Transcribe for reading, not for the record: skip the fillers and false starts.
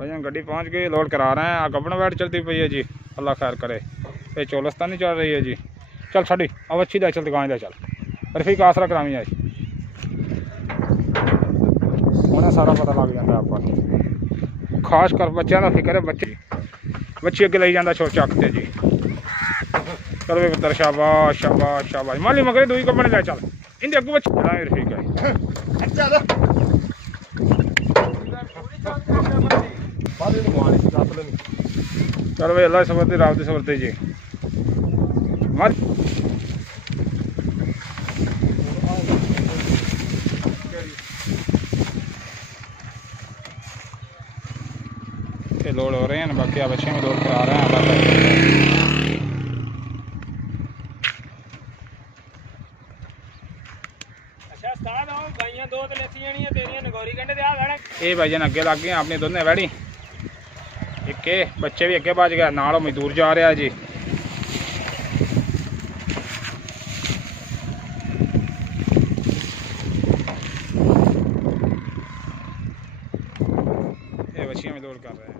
भाईजान गड्डी पहुंच गई, लोड करा रहे हैं। गबन वैट चलती पई है जी, अल्लाह खैर करे। ये चोलस्तानी चल रही है जी। चल छड़ी अब अच्छी दे चल दुकान दे चल रफीक आसरा करावी आई उन्हें सारा पता लग जाता है आपको। खास कर बच्चों का फिक्र है, बच्चे अगे लाई जाता छोड़ चकते जी। चलो पुत्र शाबाश शाबाश शाबाश माली मगर दुई कपड़े ले चल इंदे अगू बच्चे रफीक है। चलो भाई अल्लाह सबरती रावती सबरती जी मत लोड हो रहे हैं। बाकी आप अच्छे में लोड करा रहे हैं। ये भाईजान अगे लग गए अपनी दोनों वैड़ी एक बच्चे भी अगे बच गया नाल मजदूर जा रहा जी। ये बच्चियां में लोड कर रहे हैं।